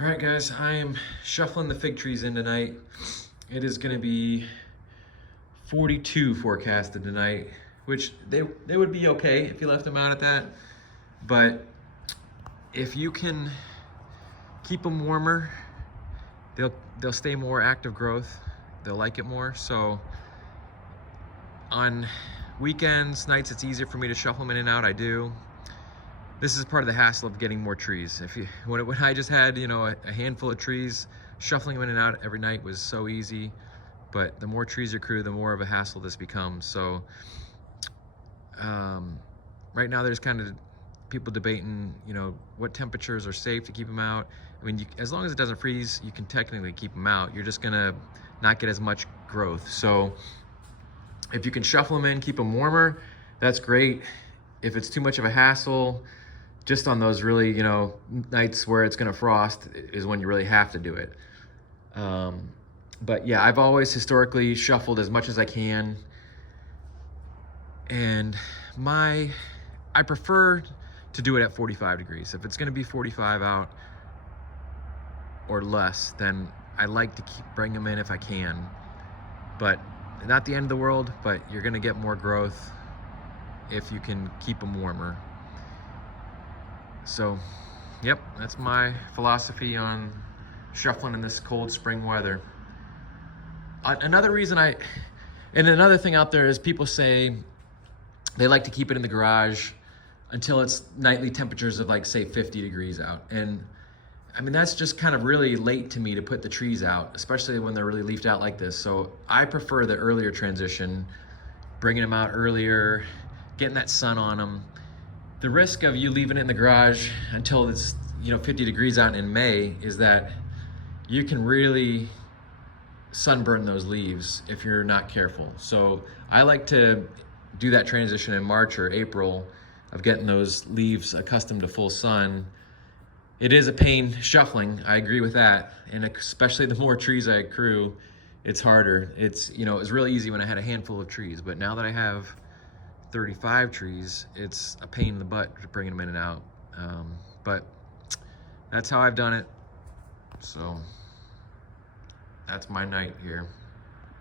All right, guys, I am shuffling the fig trees in tonight. It is going to be 42 forecasted tonight, which they would be okay if you left them out at that. But if you can keep them warmer, they'll stay more active growth. They'll like it more. So on weekends, nights, it's easier for me to shuffle them in and out. I do. This is part of the hassle of getting more trees. When I just had, a handful of trees, shuffling them in and out every night was so easy. But the more trees you accrue, the more of a hassle this becomes. So right now there's kind of people debating, what temperatures are safe to keep them out. I mean, as long as it doesn't freeze, you can technically keep them out. You're just gonna not get as much growth. So if you can shuffle them in, keep them warmer, that's great. If it's too much of a hassle, just on those really, nights where it's gonna frost is when you really have to do it. But yeah, I've always historically shuffled as much as I can. And I prefer to do it at 45 degrees. If it's gonna be 45 out or less, then I like to bring them in if I can. But not the end of the world, but you're gonna get more growth if you can keep them warmer. So, yep, that's my philosophy on shuffling in this cold spring weather. Another thing out there is people say they like to keep it in the garage until it's nightly temperatures of, like, say 50 degrees out. And I mean, that's just kind of really late to me to put the trees out, especially when they're really leafed out like this. So I prefer the earlier transition, bringing them out earlier, getting that sun on them. The risk of you leaving it in the garage until it's 50 degrees out in May is that you can really sunburn those leaves if you're not careful. So I like to do that transition in March or April of getting those leaves accustomed to full sun. It is a pain shuffling, I agree with that, and especially the more trees I accrue, it's harder. It was really easy when I had a handful of trees, but now that I have 35 trees, it's a pain in the butt bringing them in and out. But that's how I've done it. So that's my night here.